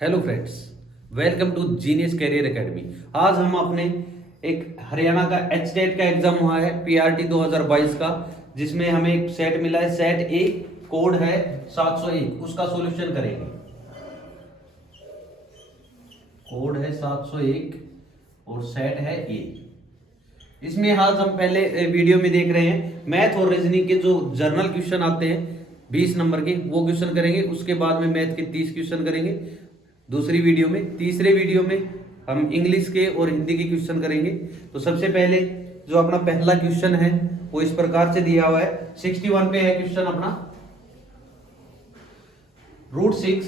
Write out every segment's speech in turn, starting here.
Hello friends, welcome to genius career academy. आज हम अपने एक हरियाणा का एचटेट का एग्जाम हुआ है पीआरटी 2022 का, जिसमें हमें एक सेट मिला है। सेट ए कोड है 701, उसका सॉल्यूशन करेंगे। कोड है 701 और सेट है ए। इसमें आज हम पहले वीडियो में देख रहे हैं मैथ और रीजनिंग के जो जर्नल क्वेश्चन आते हैं 20 नंबर के, वो क्वेश्चन करेंगे। उसके बाद में मैथ के 30 क्वेश्चन करेंगे दूसरी वीडियो में। तीसरे वीडियो में हम इंग्लिश के और हिंदी के क्वेश्चन करेंगे। तो सबसे पहले जो अपना पहला क्वेश्चन है वो इस प्रकार से दिया हुआ है। 61 पे है क्वेश्चन अपना। √6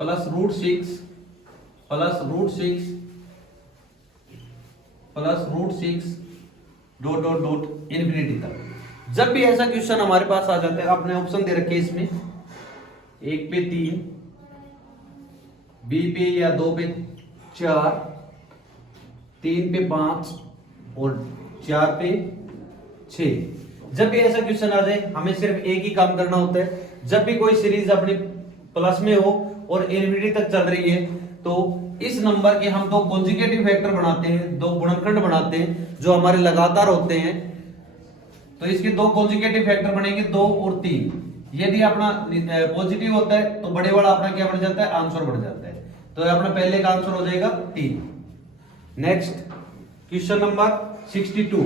plus √6 plus √6 plus √6 dot dot dot infinity तक। जब भी ऐसा क्वेश्चन हमारे पास आ जाता है, आपने ऑप्शन दे रखे इसमें, 1 पे 3, बी पे या 2 पे 4, 3 पे 5 और 4 पे 6। जब भी ऐसा क्वेश्चन आ जाए हमें सिर्फ एक ही काम करना होता है। जब भी कोई सीरीज अपनी प्लस में हो और इन्फिनिटी तक चल रही है तो इस नंबर के हम दो कॉन्जुगेटिव फैक्टर बनाते हैं, दो गुणनखंड बनाते हैं जो हमारे लगातार होते हैं। तो इसके दो कॉन्जुगेटिव फैक्टर बनेंगे, 2 और 3। यदि अपना पॉजिटिव होता है तो बड़े वाला अपना क्या बढ़ जाता है, आंसर बढ़ जाता है। तो अपना पहले का आंसर हो जाएगा 3। नेक्स्ट क्वेश्चन नंबर 62,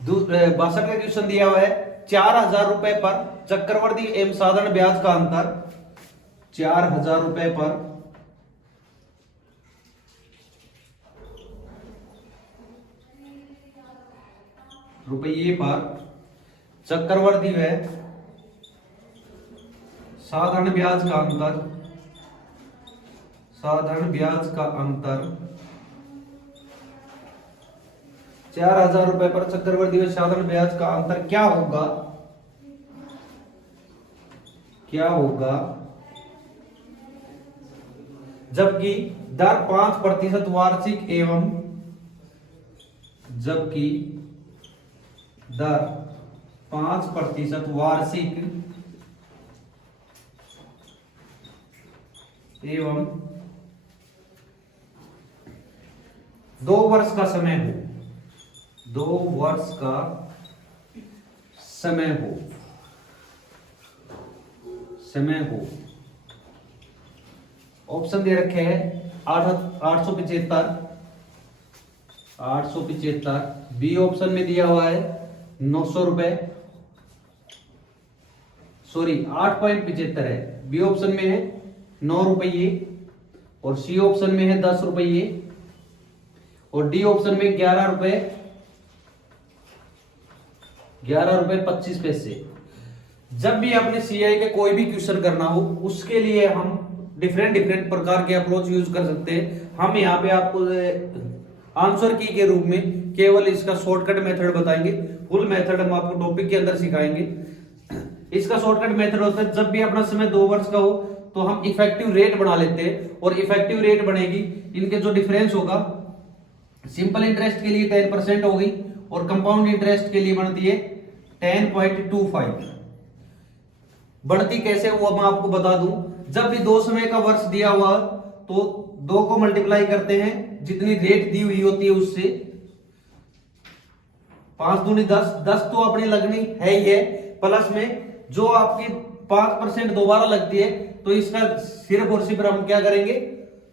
62 का क्वेश्चन दिया हुआ है। 4000 रुपए पर चक्रवर्ती एवं साधारण ब्याज का अंतर, 4000 रुपए पर रुपये पर चक्रवर्ती व साधारण ब्याज का अंतर, साधारण ब्याज का अंतर 4000 रुपए पर चक्रवर्ती व साधारण ब्याज का अंतर क्या होगा, क्या होगा जबकि दर 5% वार्षिक एवं, जबकि दर 5% वार्षिक एवं 2 वर्ष का समय हो, 2 वर्ष का समय हो, समय हो। ऑप्शन दे रखे हैं 875, 875। बी ऑप्शन में दिया हुआ है 900 रुपए, सॉरी 8.75 है। बी ऑप्शन में है 9 रुपये और सी ऑप्शन में है 10 रुपये और डी ऑप्शन में 11 रुपए, 11 रुपए 25 पैसे। जब भी अपने सीआई के कोई भी क्वेश्चन करना हो उसके लिए हम डिफरेंट डिफरेंट प्रकार के अप्रोच यूज कर सकते हैं। हम यहाँ पे आपको आंसर की के रूप में केवल इसका शॉर्टकट मेथड बताएंगे। फुल मेथड हम आपको टॉपिक के अंदर सिखाएंगे। इसका शॉर्टकट मेथड होता है, जब भी अपना समय 2 वर्ष का हो तो हम इफेक्टिव रेट बना लेते हैं और इफेक्टिव रेट बनेगी, इनके जो डिफरेंस होगा, सिंपल इंटरेस्ट के लिए 10% होगी और कंपाउंड इंटरेस्ट के लिए बनती है 10.25। बढ़ती कैसे वो मैं आपको बता दूं। जब भी 2 समय का वर्ष दिया हुआ तो 2 को मल्टीप्लाई करते हैं जितनी रेट दी हुई होती है उससे, 5 दूनी 10, 10 तो अपनी लगनी है ही है, प्लस में जो आपकी 5% दोबारा लगती है तो इसका सिर्फ और सिर्फ हम क्या करेंगे,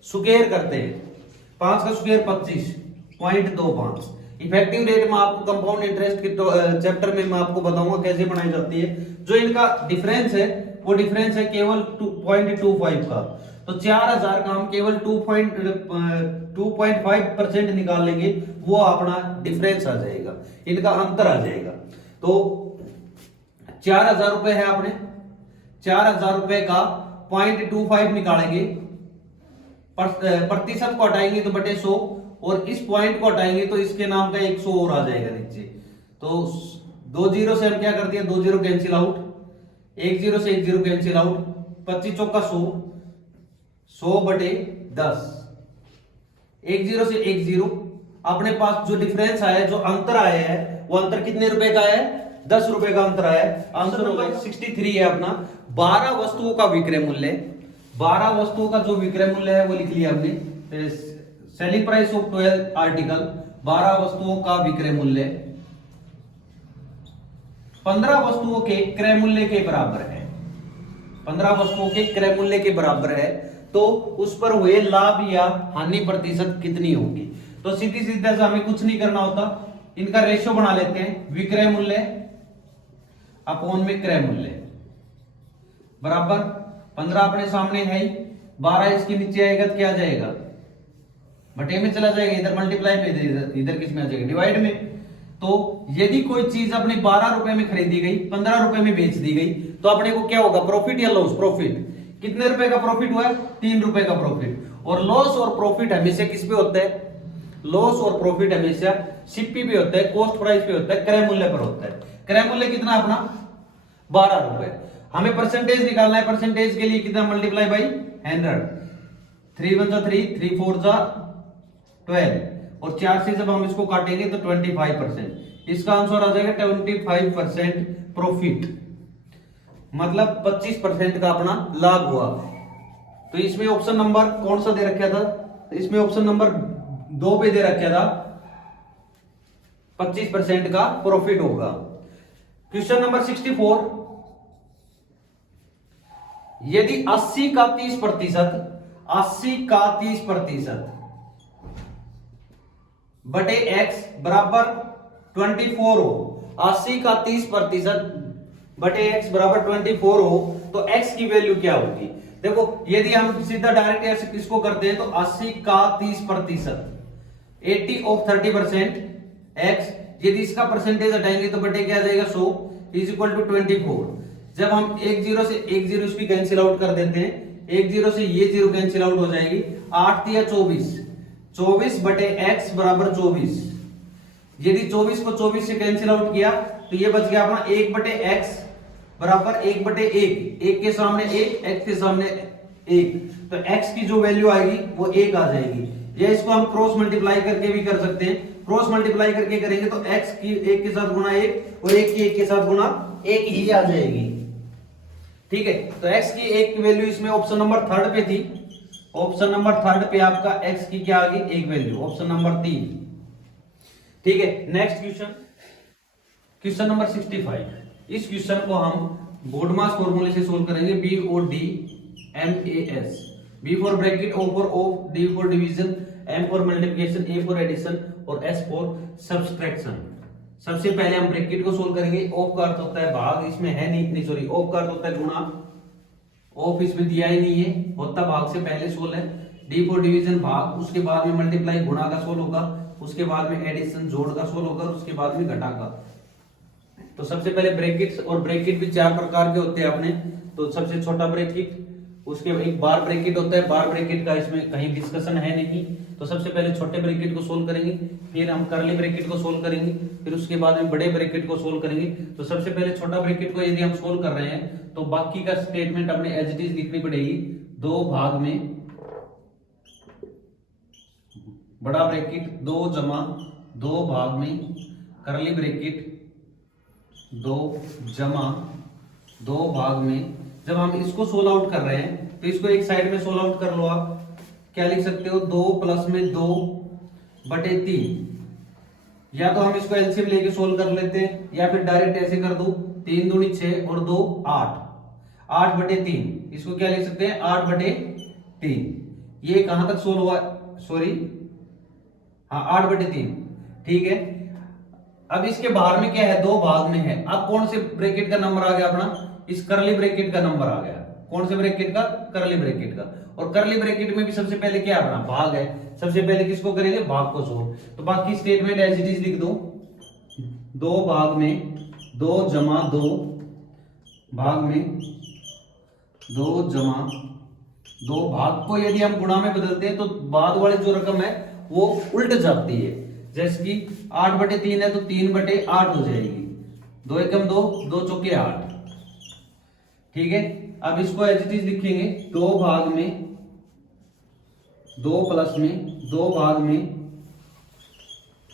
स्क्वायर करते हैं। 5 का स्क्वायर 25.25। इफेक्टिव रेट में आपको कंपाउंड इंटरेस्ट के चैप्टर में मैं आपको बताऊंगा कैसे बनाई जाती है। जो इनका डिफरेंस है वो डिफरेंस है केवल 2.25 का। तो 4000 का हम केवल 2.5% निकाल लेंगे, वो अपना डिफरेंस आ जाएगा, इनका अंतर आ जाएगा। तो 4000 रुपए है, आपने 4000 रुपए का 0.25 निकालेंगे, प्रतिशत को हटाएंगे तो बटे 100 और इस पॉइंट को हटाएंगे तो इसके नाम का 100 और आ जाएगा नीचे। तो 2 जीरो से हम क्या करते हैं, 2 जीरो कैंसिल आउट, 1 जीरो से 1 जीरो कैंसिल आउट, 25 चौका 100, 100 बटे 10, 1 जीरो से 1 जीरो। अपने पास जो डिफरेंस आया है, जो अंतर आया है, वो अंतर कितने रुपए का है, 10 रुपए का अंतर है। आंसर होगा 63 है अपना। 12 वस्तुओं का विक्रय मूल्य, 12 वस्तुओं का जो विक्रय मूल्य है वो लिख लिया हमने। सेलिंग प्राइस ऑफ 12 आर्टिकल, 12 वस्तुओं का विक्रय मूल्य 15 वस्तुओं के क्रय मूल्य के बराबर है। 15 वस्तुओं के क्रय मूल्य के बराबर है तो उस पर हुए लाभ या हानि प्रतिशत कितनी होगी। तो सीधी सीधा से हमें कुछ नहीं करना होता, इनका रेशियो बना लेते हैं। विक्रय मूल्य अपॉन में क्रय मूल्य बराबर 15 अपने सामने है ही, 12 इसके नीचे आएगा तो क्या आ जाएगा, बटे में चला जाएगा, इधर मल्टीप्लाई में, इधर किस में आ जाएगा, डिवाइड में। तो यदि कोई चीज अपने 12 रुपए में खरीदी गई, 15 रुपए में बेच दी गई, तो अपने को क्या होगा, प्रॉफिट या लॉस। प्रॉफिट कितने रुपए का प्रॉफिट हुआ है, 3 रुपए का प्रॉफिट। और लॉस और प्रॉफिट हमेशा किस पे होता है, लॉस और प्रॉफिट हमेशा सीपी पे होता है, कॉस्ट प्राइस पे होता है, क्रय मूल्य पर होता है। क्रय मूल्य कितना अपना 12 रुपए। हमें परसेंटेज निकालना है, परसेंटेज के लिए कितना, मल्टीप्लाई बाई 100, 3 1 3, 3 4 12, और 4 से जब हम इसको काटेंगे तो 25%। इसका आंसर आ जाएगा 25% प्रॉफिट, मतलब 25% का अपना लाभ हुआ। तो इसमें ऑप्शन नंबर कौन सा दे रखा था, इसमें ऑप्शन नंबर 2 पे दे रखा था 25% का प्रॉफिट होगा। क्वेश्चन नंबर 64, यदि 80 का 30%, 80 का 30% बटे x बराबर 24 हो, 80 का 30% बटे x बराबर 24 हो, तो x की वैल्यू क्या होगी। देखो यदि हम सीधा डायरेक्ट इसको करते हैं तो 80 का 30%, 80 ऑफ 30% x, यदि इसका परसेंटेज हटाएंगे तो बटे क्या आ जाएगा 100 इज इक्वल टू 24। जब हम एक जीरो से एक जीरो इसकी कैंसिल आउट कर देते हैं, एक जीरो से ये जीरो कैंसिल आउट हो जाएगी, 8 या 24, 24 बटे x बराबर 24। यदि 24 को 24 से कैंसिल आउट किया तो ये बच गया अपना 1 बटे x बराबर 1 बटे 1, 1 के सामने 1, x के सामने 1, तो x की जो वैल्यू आएगी वो 1 आ जाएगी। या इसको हम क्रॉस मल्टीप्लाई करके भी कर सकते हैं, क्रॉस मल्टीप्लाई करके करेंगे तो x की 1 के साथ गुणा 1 और 1 की 1 के साथ गुणा 1 ही आ जाएगी। ठीक है, तो x की 1 की वैल्यू इसमें ऑप्शन नंबर 3 पे थी, ऑप्शन नंबर 3 पे आपका x की क्या आ गई, 1 वैल्यू, ऑप्शन नंबर 3। ठीक है, नेक्स्ट क्वेश्चन, क्वेश्चन नंबर 65। इस क्वेश्चन को हम बोडमास फॉर्मूले से सोल्व करेंगे, BODMAS, B for bracket, O for of, D for division, M for multiplication, A for addition और S फॉर सब्सट्रैक्शन। सबसे पहले हम ब्रैकेट को सोल्व करेंगे। ऑफ का अर्थ होता है भाग, इसमें है नहीं, सॉरी, ऑफ का अर्थ होता है गुणा, ऑफ इसमें दिया ही नहीं है, होता भाग से पहले सोल्व है। डी फॉर डिवीजन भाग, उसके बाद में मल्टीप्लाई गुणा का सोल्व होगा, उसके बाद में एडिशन जोड़ का सोल्व होगा, उसके बाद में घटा का। तो सबसे पहले ब्रैकेट, और ब्रैकेट भी 4 प्रकार के होते हैं अपने। तो सबसे छोटा ब्रैकेट, उसके एक बार ब्रैकेट होता है, बार ब्रैकेट का इसमें कहीं डिस्कशन है नहीं। तो सबसे पहले छोटे ब्रैकेट को सोल्व करेंगे, फिर हम कर्ली ब्रैकेट को सोल्व करेंगे, फिर उसके बाद में बड़े ब्रैकेट को सोल्व करेंगे। तो सबसे पहले छोटा ब्रैकेट को यदि हम सोल्व कर रहे हैं तो बाकी का स्टेटमेंट अपने एज इट इज लिखनी पड़ेगी। 2 भाग में बड़ा ब्रैकेट 2 जमा 2 भाग में कर्ली ब्रैकेट 2 जमा 2 भाग में। जब हम इसको सोल्व आउट कर रहे हैं तो इसको एक साइड में सोल्व आउट कर लो। आप क्या लिख सकते हो, 2 प्लस में 2 बटे 3, या तो हम इसको एलसीएम लेके सोल्व कर लेते हैं, या फिर डायरेक्ट ऐसे कर दो, 3 दूनी 6 और 2 8, 8 बटे 3, इसको क्या लिख सकते हैं 8 बटे 3। ये कहां तक सोल्व हुआ, सॉरी हाँ 8 बटे 3। ठीक है, अब इसके बाहर में क्या है, 2 भाग में है। अब कौन से ब्रैकेट का नंबर आ गया अपना, इस करली ब्रैकेट का नंबर आ गया। कौन से ब्रैकेट का, करली ब्रैकेट का। और करली ब्रैकेट में भी सबसे पहले क्या अपना भाग है, सबसे पहले किसको करेंगे, भाग को सोल्व। तो बाकी स्टेटमेंट एज इट इज लिख दो, 2 भाग में 2 जमा 2 भाग में 2 जमा 2 भाग को यदि हम गुणा में बदलते हैं तो बाद वाली जो रकम है वो उल्ट जाती है। जैसे कि 8 बटे 3 है तो 3 बटे 8 हो जाएगी, 2 एकम 2, 2 चौके 8। ठीक है, अब इसको एज इट इज लिखेंगे, 2 भाग में 2 प्लस में 2 भाग में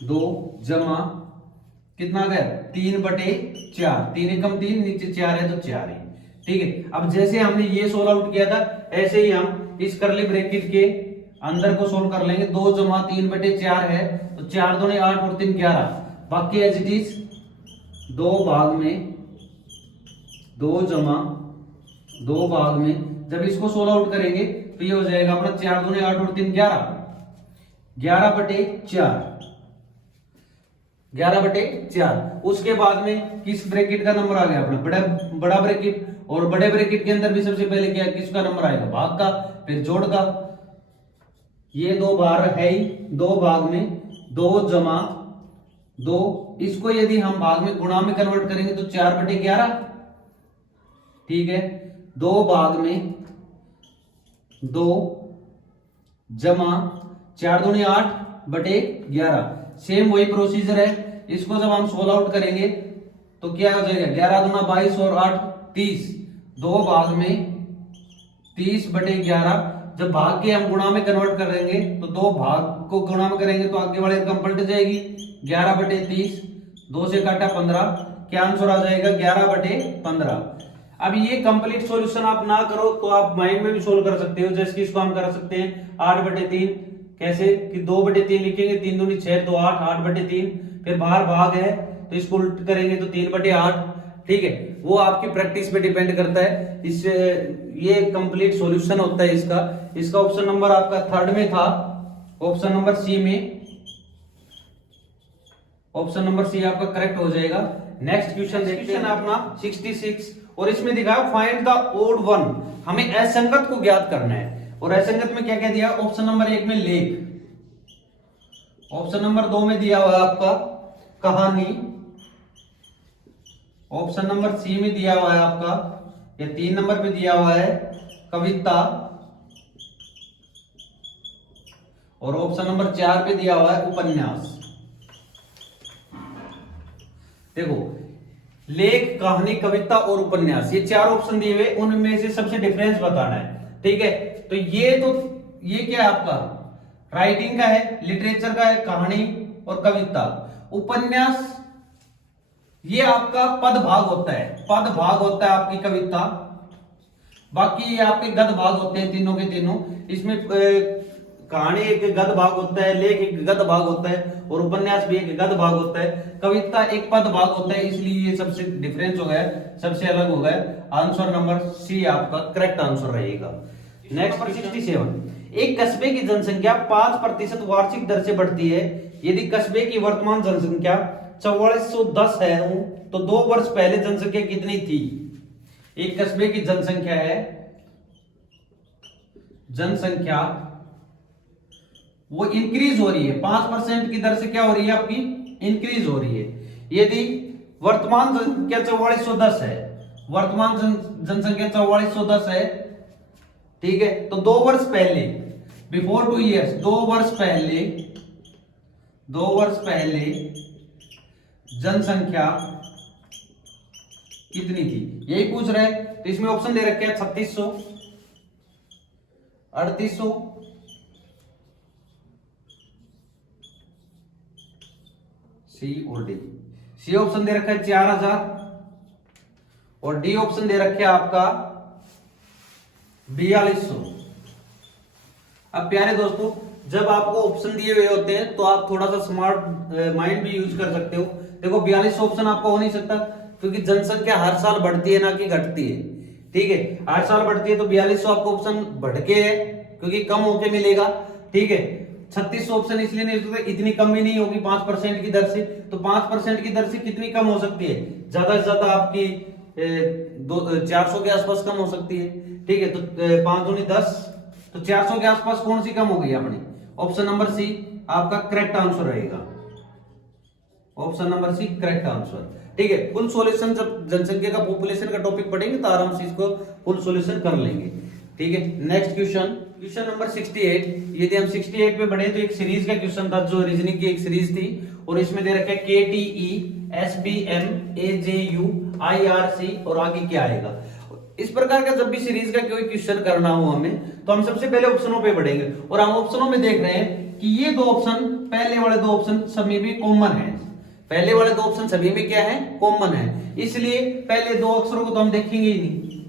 2 जमा कितना गया 3/4, 3 एकम 3, नीचे 4 है तो 4 है। ठीक है, अब जैसे हमने ये सोल्व आउट किया था ऐसे ही हम इस करली ब्रैकेट के अंदर को सोल्व कर लेंगे। 2 जमा 3/4 है तो 4 दूनी 8 और 3 11, बाकी एज इट इज 2 भाग में 2 जमा 2 भाग में, जब इसको सोल्व आउट करेंगे तो ये हो जाएगा अपना 4 दूनी 8 और 3 11, 11/4, 11/4। उसके बाद में किस ब्रैकेट का नंबर आ गया अपना बड़ा ब्रैकेट, और बड़े ब्रैकेट के अंदर भी सबसे पहले क्या किसका नंबर आएगा, भाग का, फिर जोड़ का। ये 2 बार है ही, 2 भाग में 2 जमा 2, इसको यदि हम भाग में गुणा में कन्वर्ट करेंगे तो 4/11। ठीक है, 2 भाग में 2 जमा 4 दूनी 8/11, सेम वही प्रोसीजर है। इसको जब हम सोल्व आउट करेंगे तो क्या हो जाएगा, 11 दूना 22 और 8 30, 2 भाग में 30/11। जब भाग के हम गुणा में कन्वर्ट करेंगे तो 2 भाग को गुणा में करेंगे तो आगे वाले रकम पलट जाएगी, 11/30, 2 से काटा 15, क्या आंसर आ जाएगा 11/15। अब ये कंप्लीट सॉल्यूशन आप ना करो तो आप माइंड में भी सोल्व कर सकते हो, जैसे कि इसको हम कर सकते हैं 8/3, कैसे कि 2/3 लिखेंगे, 3 दूनी 6 तो 8, 8/3, फिर बाहर भाग है तो इसको उल्ट करेंगे तो 3/8। ठीक है, वो आपकी प्रैक्टिस पे डिपेंड करता है। इस ये कंप्लीट सॉल्यूशन होता है इसका ऑप्शन नंबर आपका 3rd में था, ऑप्शन नंबर सी में, ऑप्शन नंबर सी आपका करेक्ट हो जाएगा। नेक्स्ट क्वेश्चन देखते हैं अपना 66, और इसमें दिखाया फाइंड द ओड वन, हमें असंगत को ज्ञात करना है। और असंगत में क्या क्या दिया, ऑप्शन नंबर 1 में लेख, ऑप्शन नंबर 2 में दिया हुआ है आपका कहानी, ऑप्शन नंबर सी में दिया हुआ है आपका, या 3 नंबर पे दिया हुआ है कविता, और ऑप्शन नंबर 4 पे दिया हुआ है उपन्यास। देखो, लेख, कहानी, कविता और उपन्यास, ये 4 ऑप्शन दिए हुए, उनमें से सबसे डिफरेंस बताना है। ठीक है, तो ये क्या है आपका राइटिंग का है, लिटरेचर का है, कहानी और कविता। उपन्यास ये आपका पद भाग होता है, पद भाग होता है आपकी कविता, बाकी ये आपके गद भाग होते हैं तीनों के तीनों। इसमें कहानी एक गद भाग होता है, लेख एक गद भाग होता है, और उपन्यास भी एक गद भाग होता है, कविता एक पद भाग होता है। इसलिए ये सबसे डिफरेंस हो गया, सबसे अलग हो गया। आंसर नंबर सी आपका करेक्ट आंसर रहेगा। नेक्स्ट 67, एक कस्बे की जनसंख्या 5% वार्षिक दर से बढ़ती है। यदि कस्बे की वर्तमान जनसंख्या 4410 है तो 2 वर्ष पहले जनसंख्या कितनी थी। एक कस्बे की जनसंख्या है, जनसंख्या वो इंक्रीज हो रही है, 5% की दर से क्या हो रही है आपकी, इंक्रीज हो रही है। यदि वर्तमान जनसंख्या 4410 है, वर्तमान जनसंख्या 4410 है, ठीक है, तो 2 वर्ष पहले, बिफोर 2 ईयर्स, 2 वर्ष पहले जनसंख्या कितनी थी, यही पूछ रहे हैं। तो इसमें ऑप्शन दे रखे हैं 3600, 3800, सी और डी। सी ऑप्शन दे रखा है 4000, और डी ऑप्शन दे रखे आपका 4200। अब प्यारे दोस्तों, जब आपको ऑप्शन दिए हुए होते हैं तो आप थोड़ा सा स्मार्ट माइंड भी यूज कर सकते हो। देखो 4200 ऑप्शन आपका हो नहीं सकता, क्योंकि जनसंख्या हर साल बढ़ती है ना कि घटती है। ठीक है, हर साल बढ़ती है तो 4200 आपको ऑप्शन बढ़ के है, क्योंकि कम होके मिलेगा। ठीक है, 3600 ऑप्शन इसलिए नहीं होता, इतनी कम भी नहीं होगी 5% की दर से। तो 5% की दर से कितनी कम हो सकती है, ज्यादा से ज्यादा आपकी 400 के आसपास कम हो सकती है। ठीक है, तो 5 दूनी 10, तो 400 के आसपास कौन सी कम हो गई अपनी, ऑप्शन नंबर सी आपका करेक्ट आंसर रहेगा। Option number C correct answer. ठीक है, फुल सॉल्यूशन जब जनसंख्या का पॉपुलेशन का टॉपिक पढ़ेंगे तो आराम से इसको फुल सॉल्यूशन कर लेंगे। ठीक है, नेक्स्ट क्वेश्चन नंबर 68। यदि हम 68 पे बढ़े तो एक सीरीज का क्वेश्चन था, जो रीजनिंग की एक सीरीज थी, और इसमें दे रखा है KTE SBM AJU IRC और आगे क्या आएगा। इस प्रकार का जब भी सीरीज का कोई क्वेश्चन करना हो हमें, तो हम सबसे पहले ऑप्शनों पे बढ़ेंगे, और हम ऑप्शनों में देख रहे हैं कि ये 2 ऑप्शन, पहले वाले 2 ऑप्शन सब में भी कॉमन है। पहले वाले दो ऑप्शन सभी में क्या है, कॉमन है, इसलिए पहले दो अक्षरों को तो हम देखेंगे ही नहीं,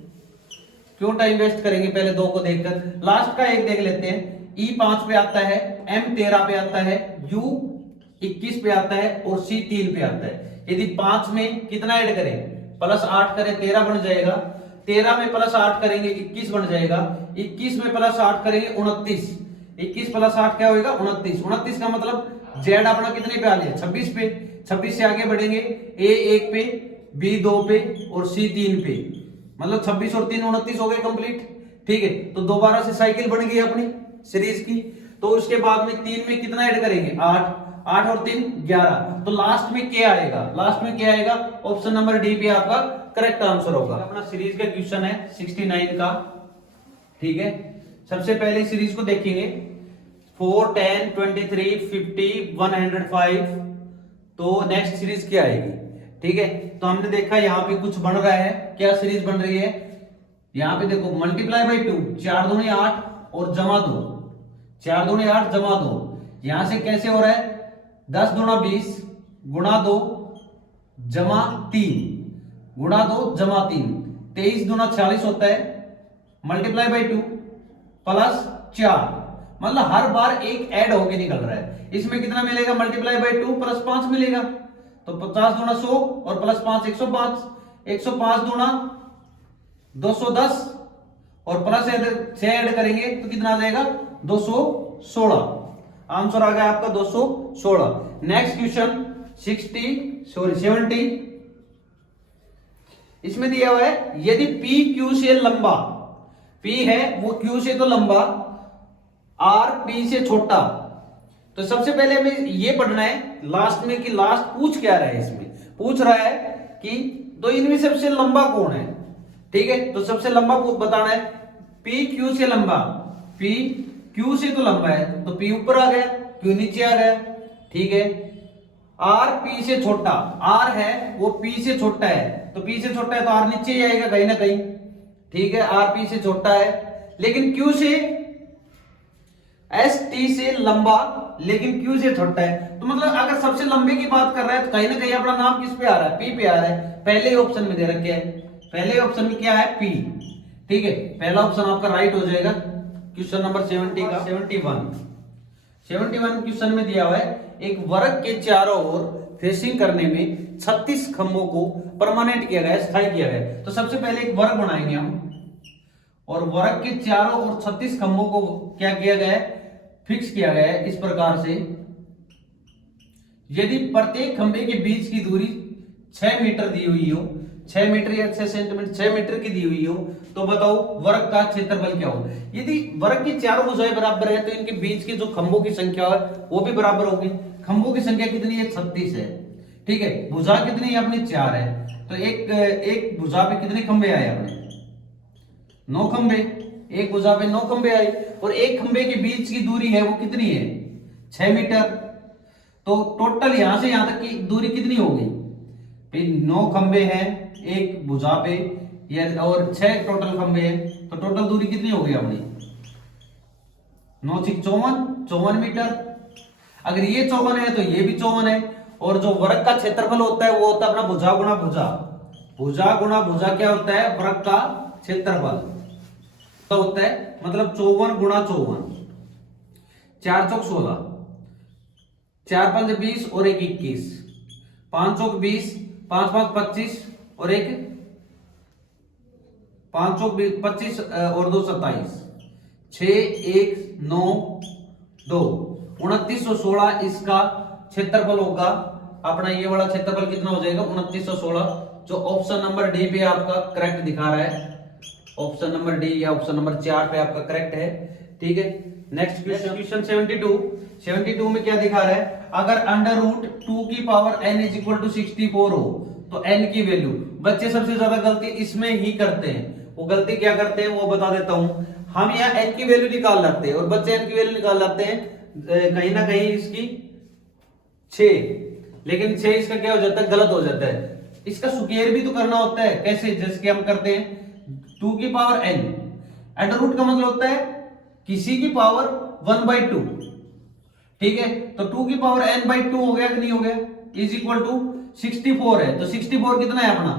क्यों टाइम वेस्ट करेंगे पहले दो को देखकर। लास्ट का एक देख लेते हैं। E 5 पे आता है, M 13 पे आता है, U 21 पे आता है और C 3 पे आता है। यदि 5 में कितना ऐड करें, प्लस 8 करें 13 बन जाएगा, 13 में प्लस 8 करेंगे 21 बन जाएगा, 21 में प्लस 8 करेंगे 29, 21 प्लस 8 क्या होगा 29, 29 का मतलब Z अपना कितने पे आ गया 26 पे, 26 से आगे बढ़ेंगे A 1 पे, B 2 पे और C 3 पे, मतलब 26 और 3 29 हो गए कंप्लीट। ठीक है, तो दोबारा से साइकिल बन गई अपनी सीरीज की। तो उसके बाद में 3 में कितना ऐड करेंगे 8, 8 और 3 11, तो लास्ट में क्या आएगा, लास्ट में क्या आएगा, ऑप्शन नंबर डी पे आपका करेक्ट आंसर होगा। अपना सीरीज का क्वेश्चन है 69 का। ठीक है, सबसे पहले सीरीज को देखेंगे 4 10 23 50 105, तो नेक्स्ट सीरीज क्या आएगी। ठीक है, तो हमने देखा यहाँ पे कुछ बन रहा है, क्या सीरीज बन रही है, यहाँ पे देखो मल्टीप्लाई बाई 2, 4 दूनी 8 और जमा 2, 4 दूनी 8 जमा 2, यहां से कैसे हो रहा है 10 दूना 20 गुणा 2 जमा 3 गुणा 2 जमा 3, 23 दूना 46 होता है, मल्टीप्लाई बाई 2 प्लस 4, मतलब हर बार एक ऐड होके निकल रहा है। इसमें कितना मिलेगा, मल्टीप्लाई बाई 2 प्लस 5 मिलेगा, तो 50 दूना 100 और प्लस 5 105, 105 दूना 210 और प्लस 6 ऐड करेंगे तो कितना आ जाएगा 216, आंसर आ गया आपका 216। नेक्स्ट क्वेश्चन 70, इसमें दिया हुआ है यदि P Q से लंबा, P है वो Q से तो लंबा, R P से छोटा, तो सबसे पहले हमें ये पढ़ना है लास्ट में कि लास्ट पूछ क्या रहा है, इसमें पूछ रहा है कि तो इनमें सबसे लंबा कौन है। ठीक है, तो सबसे लंबा बताना है, P Q से लंबा, P Q से तो लंबा है तो P ऊपर आ गया, Q नीचे आ गया। ठीक है, R P से छोटा, R है वो P से छोटा है, तो P से छोटा है तो R नीचे ही आएगा कहीं ना कहीं। ठीक है, R P से छोटा है, लेकिन Q से S T से लंबा लेकिन Q से छोटा है, तो मतलब अगर सबसे लंबे की बात कर रहा है तो कहीं ना कहीं अपना नाम किस पे आ रहा है, P पे आ रहा है। पहले ऑप्शन में दे रखे है, पहले ऑप्शन में क्या है P। ठीक है, पहला ऑप्शन आपका राइट हो जाएगा। क्वेश्चन नंबर 70 का 71 क्वेश्चन में दिया हुआ है एक वर्ग के चारों ओर फेसिंग करने में 36 खंभों को परमानेंट किया गया, स्थायी किया गया। तो सबसे पहले एक वर्ग बनाएंगे हम, और वर्ग के चारों ओर 36 खंभों को क्या किया गया है, फिक्स किया गया है इस प्रकार से। यदि प्रत्येक खंभे के बीच की दूरी 6 मीटर दी हुई हो, 6 मीटर या 6 सेंटीमीटर 6 मीटर की दी हुई हो, तो बताओ वर्ग का क्षेत्रफल क्या होगा। यदि वर्ग की चारों भुजाएं बराबर है तो इनके बीच के जो खंभों की संख्या है वो भी बराबर होगी। खंभों की संख्या कितनी है 36 है। ठीक है, भुजा कितनी है अपनी 4 है, तो एक भुजा पे कितने खंभे आए अपने 9 खंभे, एक भुजा पे 9 खंभे आए, और एक खंभे के बीच की दूरी है वो कितनी है 6 मीटर। तो टोटल यहां से यहां तक की दूरी कितनी होगी, 9 खंभे हैं एक भुजा पे और 6 टोटल खंभे हैं, तो टोटल दूरी कितनी होगी अपनी 9 6 54 मीटर। अगर ये 54 है तो ये भी 54 है, और जो वर्ग का क्षेत्रफल होता है वो होता है अपना भुजा गुणा भुजा, भुजा गुणा भुजा क्या होता है वर्ग का क्षेत्रफल तो होता है, मतलब 54 गुणा 54, 4 चौक 16, 4 5 20 और 1 21, 5 चौक 20, 5 5 25 और 1 5 चौक 25 और 2 27, 6 1 9 2 2916 इसका क्षेत्रफल होगा अपना। ये वाला क्षेत्रफल कितना हो जाएगा 2916, जो ऑप्शन नंबर डी पे आपका करेक्ट दिखा रहा है, ऑप्शन नंबर डी या ऑप्शन नंबर 4 पे आपका करेक्ट है। ठीक है, नेक्स्ट क्वेश्चन 72 में क्या दिखा रहा है, अगर अंडर रूट 2 की power n is equal to 64 हो तो n की वैल्यू, बच्चे सबसे ज्यादा गलती इसमें ही करते हैं। वो गलती क्या करते हैं वो बता देता हूं, हम यहाँ n की वैल्यू निकाल लाते हैं और बच्चे n की वैल्यू निकाल लाते हैं कहीं ना कहीं इसकी 6, लेकिन 6 इसका क्या हो जाता है गलत हो जाता है। इसका स्क्वायर भी तो करना होता है, कैसे, जैसे कि हम करते हैं 2 की पावर n, अंडर रूट का मतलब होता है किसी की पावर 1/2। ठीक है, तो 2 की पावर n/2 हो गया कि नहीं हो गया, इज इक्वल टू 64 है, तो 64 कितना है अपना,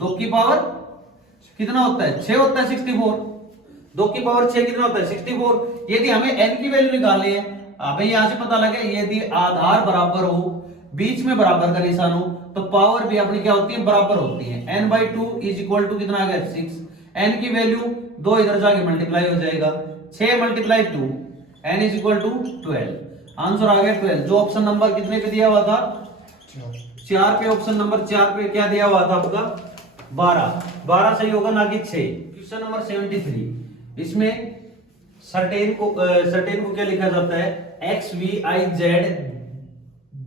2 की पावर कितना होता है, 6 होता है 64, 2 की पावर 6 कितना होता है 64। यदि हमें n की वैल्यू निकालनी है, हमें यहां से पता लगे यदि आधार बराबर हो, बीच में बराबर का निशान हो, तो पावर भी अपनी क्या होती है, बराबर होती है। n/2 इज इक्वल टू कितना आ गया 6, n की वैल्यू 2 इधर जाके मल्टीप्लाई हो जाएगा, 6 × 2 n is equal to 12, answer आ गया 12। जो ऑप्शन नंबर कितने पे दिया हुआ था, 4 पे, ऑप्शन नंबर 4 पे क्या दिया हुआ था आपका 12 सही होगा ना कि 6। क्वेश्चन नंबर 73, इसमें सर्टेन को क्या लिखा जाता है, X V I Z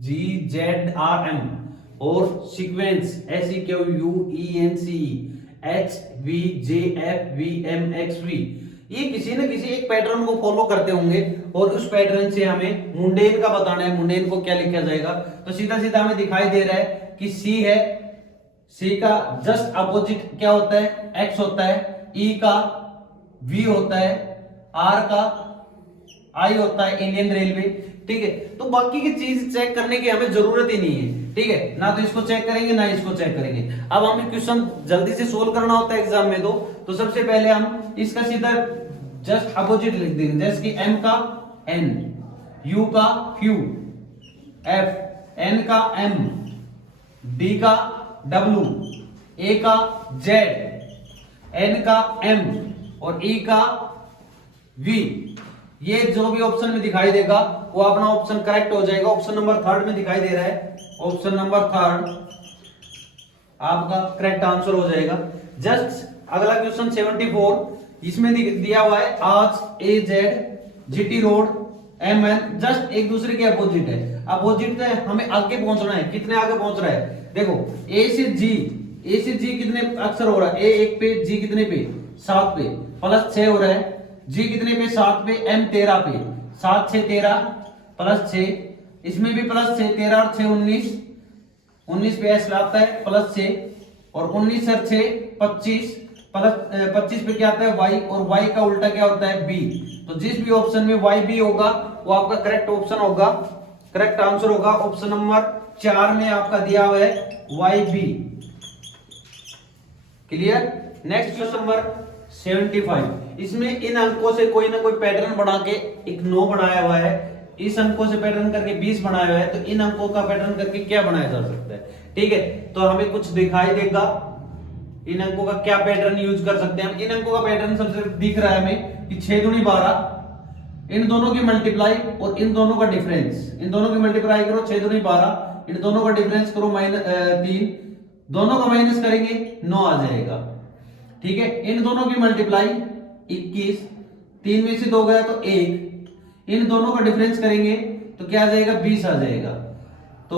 G Z R M और sequence S E Q U E N C H V J F V M X V, ये किसी न किसी एक पैटर्न को फॉलो करते होंगे और उस पैटर्न से हमें मुंडेन का बताना है, मुंडेन को क्या लिखा जाएगा। तो सीधा सीधा हमें दिखाई दे रहा है कि सी है, सी का जस्ट अपोजिट क्या होता है, एक्स होता है, ई का वी होता है, आर का आई होता है, इंडियन रेलवे, ठीक है। तो बाकी की चीज चेक करने की हमें जरूरत ही नहीं है, ठीक है, ना तो इसको चेक करेंगे ना इसको चेक करेंगे। अब हमें क्वेश्चन जल्दी से सोल्व करना होता है एग्जाम में, तो सबसे पहले हम इसका सीधा जस्ट अपोजिट लिख देंगे, जैसे कि m का n, u का q, f, n का m, d का w, a का z, n का m और e का v। ये जो भी ऑप्शन में दिखाई देगा वो अपना ऑप्शन करेक्ट हो जाएगा। ऑप्शन नंबर 3 में दिखाई दे रहा है, ऑप्शन नंबर 3 आपका करेक्ट आंसर हो जाएगा। जस्ट अगला क्वेश्चन 74, इसमें दिया हुआ है आज A Z GT road M N just एक दूसरे के अपोजिट है, अपोजिट से हमें आगे पहुंचना है, कितने आगे पहुंच रहा है, देखो ए से जी कितने अक्सर हो रहा है, ए 1 पे, जी कितने पे 7 पे, प्लस 6 हो रहा है, जी कितने पे 7 पे, एम 13 पे, 7 6 13 प्लस 6, इसमें भी प्लस 6, 13 और 6 19 पे एस आता है प्लस 6 और 19 और 6 25 प्लस 25 पे क्या आता है y और y का उल्टा क्या होता है b। तो जिस भी ऑप्शन में y b होगा वो आपका करेक्ट ऑप्शन होगा, करेक्ट आंसर होगा। ऑप्शन नंबर 4 में आपका दिया हुआ है y b। Clear. Next question number 75, इसमें इन अंकों से कोई ना कोई पैटर्न बना के एक 9 बनाया हुआ है, इस अंकों से पैटर्न करके 20 बनाया हुआ है, तो इन अंकों का पैटर्न करके क्या बनाया जा सकता है, ठीक है। तो हमें कुछ दिखाई देगा, इन अंकों का क्या पैटर्न यूज कर सकते हैं हम। इन अंकों का पैटर्न सबसे दिख रहा है हमें कि 6 दूनी 12, इन दोनों की मल्टीप्लाई और इन दोनों का डिफरेंस, इन दोनों की मल्टीप्लाई करो 6 दूनी 12, इन दोनों का डिफरेंस करो -3, दोनों का माइनस करेंगे 9 आ जाएगा, ठीक है। इन दोनों की मल्टीप्लाई 21, 3 में से 2 गया तो 1, इन दोनों का डिफरेंस करेंगे तो क्या आ जाएगा 20 आ जाएगा। तो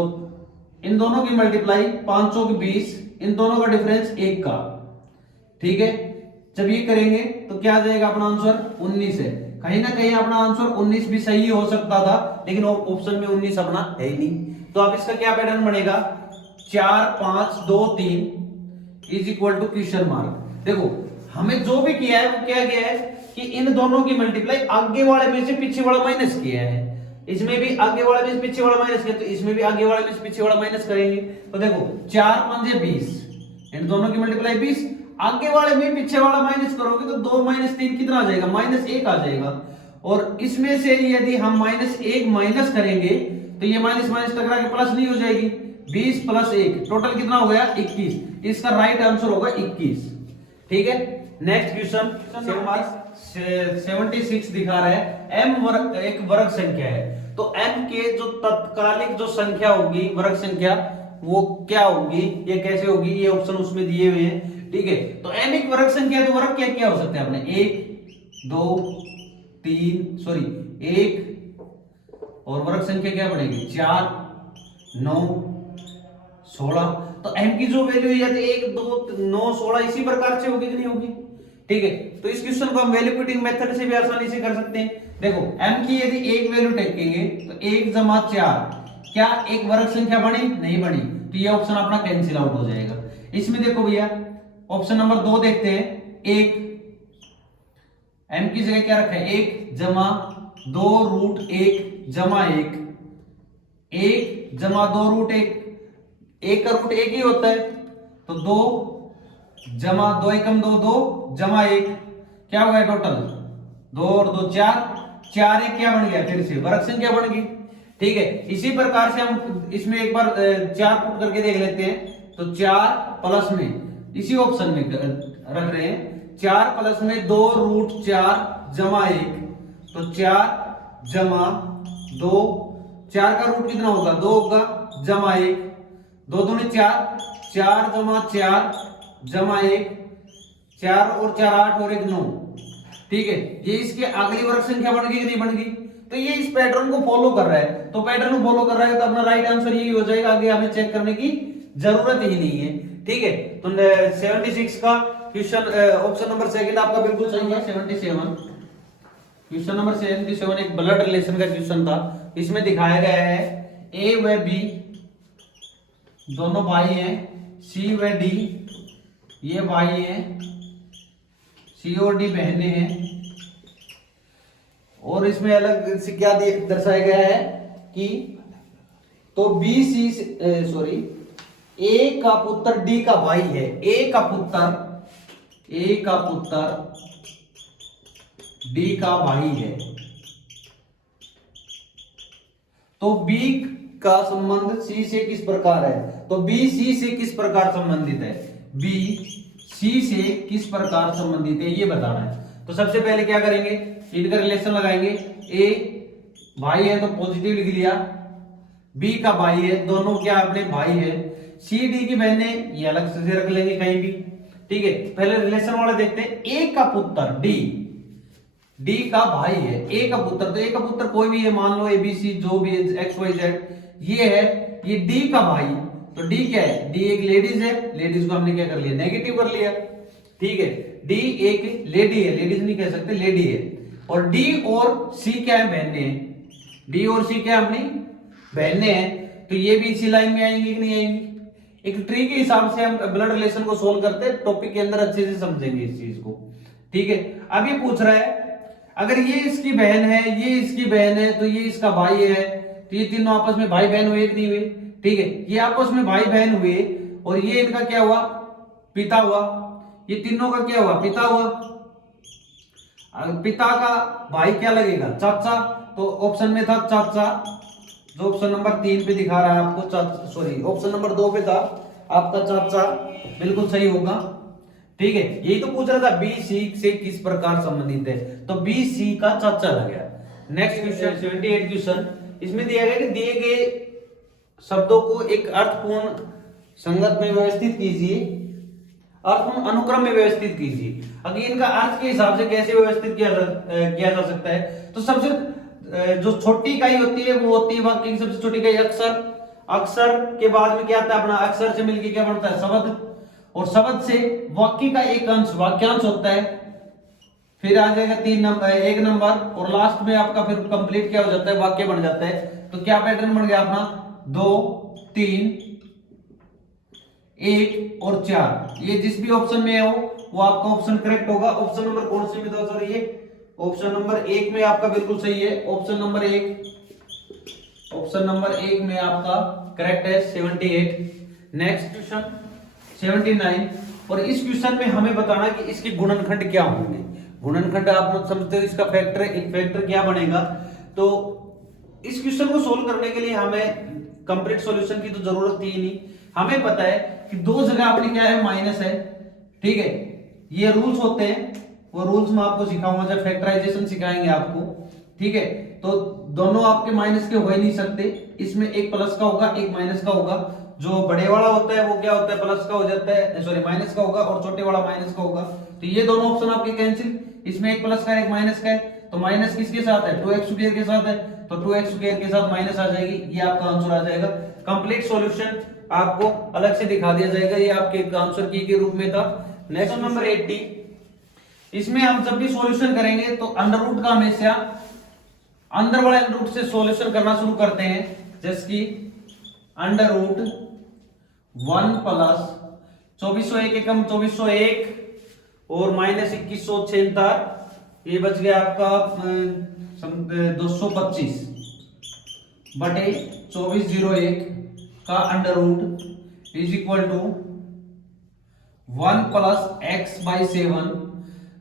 इन दोनों की मल्टीप्लाई 5 चौक 20, इन दोनों का डिफरेंस 1 का, ठीक है। जब ये करेंगे तो क्या आ जाएगा अपना आंसर 19 है। कहीं ना कहीं अपना आंसर 19 भी सही हो सकता था, लेकिन ऑप्शन में 19 अपना है ही नहीं। तो अब इसका क्या पैटर्न बनेगा, 4 5 2 3 is equal to question mark. देखो हमें जो भी किया है वो क्या किया है कि इन दोनों की मल्टीप्लाई आगे वाले में से पीछे वाला माइनस किया है, इसमें भी आगे वाले में से पीछे वाला माइनस किया, तो इसमें भी आगे वाले में से पीछे वाला माइनस करेंगे। तो देखो 4 5 20, इन दोनों की मल्टीप्लाई 20, आगे वाले में पीछे वाला माइनस करोगे तो 2 3 कितना आ जाएगा, -1 आ जाएगा। और इसमें से यदि हम -1 माइनस करेंगे तो ये माइनस माइनस टकरा के प्लस नहीं हो जाएगी, 20 + 1 टोटल कितना हो गया 21। इसका राइट आंसर होगा 21, ठीक है। नेक्स्ट क्वेश्चन 76 दिखा रहा है m एक वर्ग संख्या है, तो m के जो तत्कालिक जो संख्या होगी वर्ग संख्या वो क्या होगी, ये कैसे होगी, ये ऑप्शन उसमें दिए हुए हैं, ठीक है। तो m एक वर्ग संख्या है तो वर्ग क्या क्या हो सकते हैं अपने 1 2 3 सॉरी 1 और वर्ग संख्या क्या बनेगी 4 9 16। तो m की जो वैल्यू है 1 2 9 16 इसी प्रकार से होगी कि नहीं होगी, ठीक है। तो इस क्वेश्चन को हम वैल्यू पुटिंग मेथड से भी आसानी से कर सकते हैं। देखो m की यदि एक वैल्यू टेकेंगे तो 1 + 4 क्या एक वर्ग संख्या बनी, नहीं बनी, तो ये ऑप्शन अपना कैंसिल आउट हो जाएगा। इसमें देखो भैया ऑप्शन नंबर 2 देखते हैं, 1 m की जगह क्या रखा है 1 + 2 √1 + 1 1 जमा 2 रूट 1 का रूट 1 ही होता है, तो 2 जमा 2 एकम 2 2 जमा 1 क्या हो गया टोटल 2 और 2 4, 4 1 क्या बन गया, फिर से वर्ग संख्या बन गई। ठीक है, इसी प्रकार से हम इसमें एक बार 4 पुट करके देख लेते हैं। तो 4 प्लस में इसी ऑप्शन में रख रहे हैं, 4 प्लस में 2 रूट 4 जमा 1, तो 4 जमा 2, 4 का रूट कितना होगा 2 होगा, जमा 1, 2 दूनी 4, 4 जमा 4 जमा 1, 4 और 4 8 और 1 9। ठीक है, ये इसकी अगली वर्ग संख्या बन गई कि नहीं बन गई। तो ये इस पैटर्न को फॉलो कर रहा है, तो पैटर्न को फॉलो कर रहा है तो अपना राइट आंसर यही हो जाएगा, आगे हमें चेक करने की जरूरत ही नहीं है। ठीक है, तो 76 का क्वेश्चन ऑप्शन नंबर सेकंड आपका बिल्कुल सही है। 77 क्वेश्चन नंबर 77 एक ब्लड रिलेशन का क्वेश्चन था। इसमें दिखाया गया है ए व बी दोनों भाई हैं, सी व डी ये भाई हैं, सी और डी बहनें हैं, और इसमें अलग से क्या दर्शाया गया है कि तो बी सी सॉरी ए का पुत्र डी का भाई है, ए का पुत्र डी का भाई है, तो बी का संबंध सी से किस प्रकार है, तो बी सी से किस प्रकार संबंधित है, बी सी से किस प्रकार संबंधित है ये बताना है। तो सबसे पहले क्या करेंगे, इनका रिलेशन लगाएंगे। ए भाई है तो पॉजिटिव लिख लिया, बी का भाई है, दोनों क्या अपने भाई है, सी डी की बहनें ये अलग से रख लेंगे कहीं भी। ठीक है, पहले रिलेशन वाला देखते हैं। ए का पुत्र डी का भाई है, ए का पुत्र, तो ए का पुत्र कोई भी है, मान लो ए बी सी जो भी एक्स वाई जेड ये है, ये डी का भाई, तो डी क्या है, डी एक लेडीज है, लेडीज को हमने क्या कर लिया नेगेटिव कर लिया। ठीक है, डी एक लेडी है, लेडीज नहीं कह सकते लेडी है, और डी और सी क्या है बहने हैं, डी और सी क्या अपनी बहने हैं, तो ये भी इसी लाइन में आएंगी कि नहीं आएंगी। एक ट्री के हिसाब से हम ब्लड रिलेशन को सोल्व करते हैं, टॉपिक के अंदर अच्छे से समझेंगे इस चीज को। ठीक है, अब ये पूछ रहा है अगर ये इसकी बहन है, ये इसकी बहन है, तो ये इसका भाई है, तो ये तीनों आपस में भाई बहन हुए कि नहीं हुए। ठीक है, ये आपस में भाई बहन हुए, और ये इनका क्या हुआ पिता हुआ, ये तीनों का क्या हुआ पिता हुआ। पिता का भाई क्या लगेगा चाचा, तो ऑप्शन में था चाचा, जो ऑप्शन नंबर 3 पे दिखा रहा है आपको चाचा, सॉरी ऑप्शन नंबर 2 पे था आपका चाचा, बिल्कुल सही होगा। ठीक है, यही तो पूछ रहा था बी सी से किस प्रकार संबंधित है, तो बी सी का चाचा लग गया। नेक्स्ट क्वेश्चन 78 क्वेश्चन, इसमें दिया गया कि दिए गए शब्दों को एक अर्थपूर्ण संगत में व्यवस्थित कीजिए, अर्थपूर्ण अनुक्रम में व्यवस्थित कीजिए। अगर इनका अर्थ के हिसाब से कैसे व्यवस्थित किया जा सकता है, तो सबसे जो छोटी इकाई होती है वो होती है वाक्य की सबसे छोटी इकाई अक्षर, अक्षर के बाद में क्या आता है अपना अक्षर से मिलकर क्या बनता है शब्द, और शब्द से वाक्य का एक अंश वाक्यांश होता है, फिर आ जाएगा 3 नंबर 1 नंबर, और लास्ट में आपका फिर कंप्लीट क्या हो जाता है वाक्य बन जाता है। तो क्या पैटर्न बन गया अपना 2 3 1 और 4, ये जिस भी ऑप्शन में हो वो आपका ऑप्शन करेक्ट होगा। ऑप्शन नंबर कौन से में था सर, ये ऑप्शन नंबर 1 में आपका बिल्कुल सही है, ऑप्शन नंबर 1 में आपका करेक्ट है 78। नेक्स्ट क्वेश्चन 79, और इस क्वेश्चन में हमें बताना कि इसके गुणनखंड क्या होंगे। गुणनखंड आप लोग समझते हो, इसका फैक्टर एक फैक्टर क्या बनेगा। तो इस क्वेश्चन को सोल्व करने के लिए हमें कंप्लीट सॉल्यूशन की तो जरूरत ही नहीं, हमें पता है कि दो जगह अपनी क्या है माइनस है। ठीक है, ये रूल्स होते हैं, वो रूल्स मैं आपको सिखाऊंगा जब फैक्टराइजेशन सिखाएंगे आपको। ठीक है, तो दोनों आपके माइनस के हो ही नहीं सकते, इसमें एक प्लस का होगा एक माइनस का होगा, जो बड़े वाला होता है वो क्या होता है प्लस का हो जाता है, सॉरी माइनस का होगा, और छोटे वाला माइनस का होगा। तो ये दोनों ऑप्शन आपके कैंसिल, इसमें एक प्लस का एक माइनस का है, तो माइनस किसके साथ है 2x स्क्वायर के साथ है, तो 2x स्क्वायर के साथ माइनस आ जाएगी, ये आपका आंसर आ जाएगा। कंप्लीट सॉल्यूशन आपको अलग से दिखा दिया जाएगा, ये आपके आंसर की के रूप में था। नेक्स्ट नंबर 80, इसमें हम जब भी सॉल्यूशन करेंगे तो अंडर रूट का हमेशा अंदर वाले अंडर रूट से सॉल्यूशन करना शुरू करते हैं, जैसे कि अंडर रूट 1 प्लस 2401 एकम 2401 और माइनस 2176, ये बच गया आपका 225 बटे 2401 का under root is equal to 1 plus x by 7।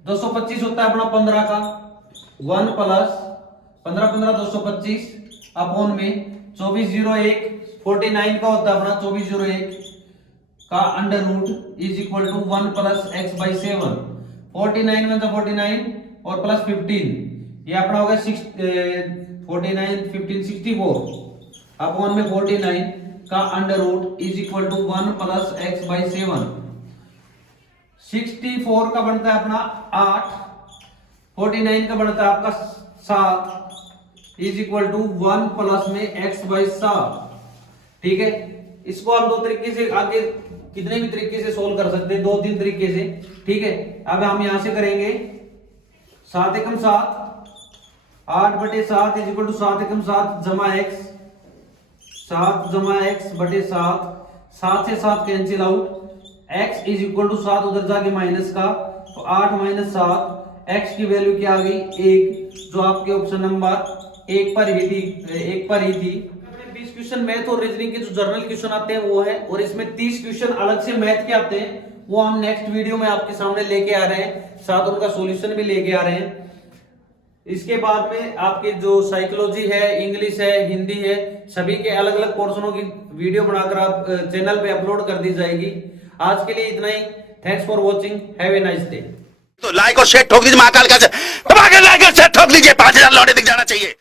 225 होता है अपना 15 का, 1 प्लस 15 15 225 अपॉन में 2401 49 का होता है अपना 2401 का under root is equal to 1 plus x by 7। 49 में 49 और प्लस 15 ये अपना होगा 49 15 64 अपॉन में 49 का under root is equal to 1 plus x by 7। 64 का बनता है अपना 8, 49 का बनता है आपका 7 इज इक्वल टू 1 प्लस में x बाई 7। ठीक है, इसको आप दो तरीके से आगे कितने भी तरीके से सोल्व कर सकते हैं, 2-3 तरीके से। ठीक है, अब हम यहां से करेंगे 7 एकम 7 8 बटे 7 इज इक्वल टू 7 एकम 7 जमा x, 7 जमा x बटे 7, 7 से 7 cancel out, x is equal to 7 उधर जाके माइनस का, तो 8 माइनस 7 x की वैल्यू क्या आ गई 1, जो आपके ऑप्शन नंबर 1 पर ही थी। 20 क्वेश्चन मैथ और रीजनिंग के जो जर्नल क्वेश्चन आते हैं वो है, और इसमें 30 क्वेश्चन अलग से मैथ के आते हैं, वो हम नेक्स्ट वीडियो में आपके सामने लेके आ रहे हैं, साथ उनका सॉल्यूशन भी लेके आ रहे हैं। इसके बाद में आपके जो साइकोलॉजी है, इंग्लिश है, हिंदी है, सभी के अलग अलग पोर्शनों की वीडियो बनाकर आप चैनल पे अपलोड कर दी जाएगी। आज के लिए इतना ही। Thanks for watching, have a nice day. तो लाइक और शेयर ठोक दीजिए, महाकाल का दबा के लाइक और शेयर ठोक लीजिए, 5000 लौटे दिख जाना चाहिए।